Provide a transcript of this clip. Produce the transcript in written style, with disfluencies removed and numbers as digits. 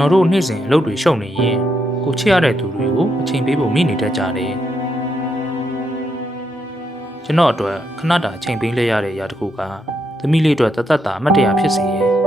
တော်တို့နေ့စဉ်အလုပ်တွေရှုပ်နေရင်ကိုချစ်ရတဲ့သူတွေကိုအချိန်ပေးဖို့မိနေတတ်ကြတယ်ကျွန်တော်အတွက်ခဏတာအချိန်ပေးလိုက်ရတဲ့အရာတစ်ခုကသမီးလေးအတွက်တသက်တာအမတ်တရားဖြစ်စေရဲ့